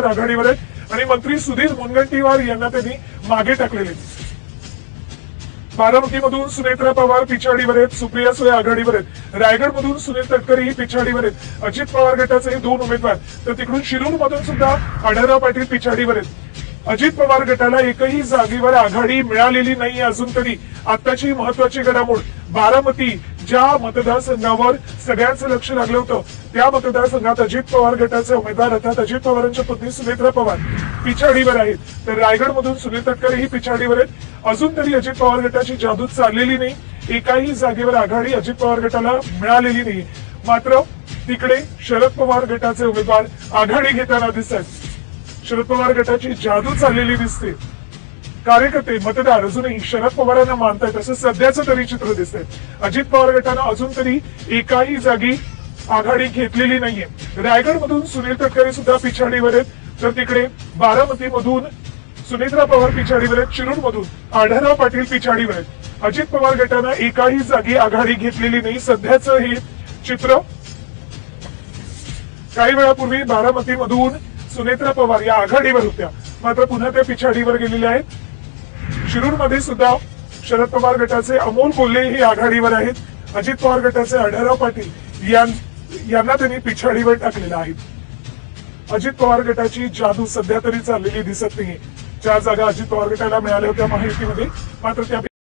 तर आघाडीवर आहेत. आणि मंत्री सुधीर मुनगंटीवार यांना त्यांनी मागे टाकलेले. बारामतीमधून सुनेत्रा पवार पिछाडीवर आहेत. सुप्रिया सुळे आघाडीवर आहेत. रायगडमधून सुनील तटकरे ही पिछाडीवर आहेत. अजित पवार गटाचे हे दोन उमेदवार. तर तिकडून शिरूर मधून सुद्धा आढळराव पाटील पिछाडीवर आहेत. अजित पवार गटाला एकही जागेवर आघाडी मिळालेली नाही अजून तरी. आताची महत्वाची घडामोड बारामती ज्या मतदारसंघावर सगळ्यांचं लक्ष लागलं होतं त्या मतदारसंघात अजित पवार गटाचे उमेदवार अर्थात अजित पवारांच्या पत्नी सुमित्रा पवार पिछाडीवर आहेत. तर रायगड मधून सुनील तटकरे ही पिछाडीवर आहेत. अजून तरी अजित पवार गटाची जादू चाललेली नाही. एकाही जागेवर आघाडी अजित पवार गटाला मिळालेली नाही. मात्र तिकडे शरद पवार गटाचे उमेदवार आघाडी घेताना दिसत शरद पवार गटाची जादू चाललेली दिसते. कार्यकर्ते मतदार अजूनही शरद पवारांना मानतायत असं सध्याचं तरी चित्र दिसतंय. अजित पवार गटानं अजून तरी एकाही जागी आघाडी घेतलेली नाहीये. रायगडमधून सुनील तटकरे सुद्धा पिछाडीवर आहेत. तर तिकडे बारामतीमधून सुनेत्रा पवार पिछाडीवर आहेत. चिरूडमधून आढळराव पाटील पिछाडीवर आहेत. अजित पवार गटानं एकाही जागी आघाडी घेतलेली नाही. सध्याचं हे चित्र काही वेळापूर्वी बारामतीमधून सुनेत्रा पवार या आघाडीवर होत्या. मात्र पुन्हा त्या पिछाडीवर गेलेल्या आहेत. शिरूरमध्ये सुद्धा शरद पवार गटाचे अमोल कोल्हे हे आघाडीवर आहेत. अजित पवार गटाचे अढळराव पाटील यांना त्यांनी पिछाडीवर टाकलेलं आहे. अजित पवार गटाची जादू सध्या तरी चाललेली दिसत नाही चार जागा अजित पवार गटाला मिळाल्या होत्या माहितीमध्ये. मात्र त्या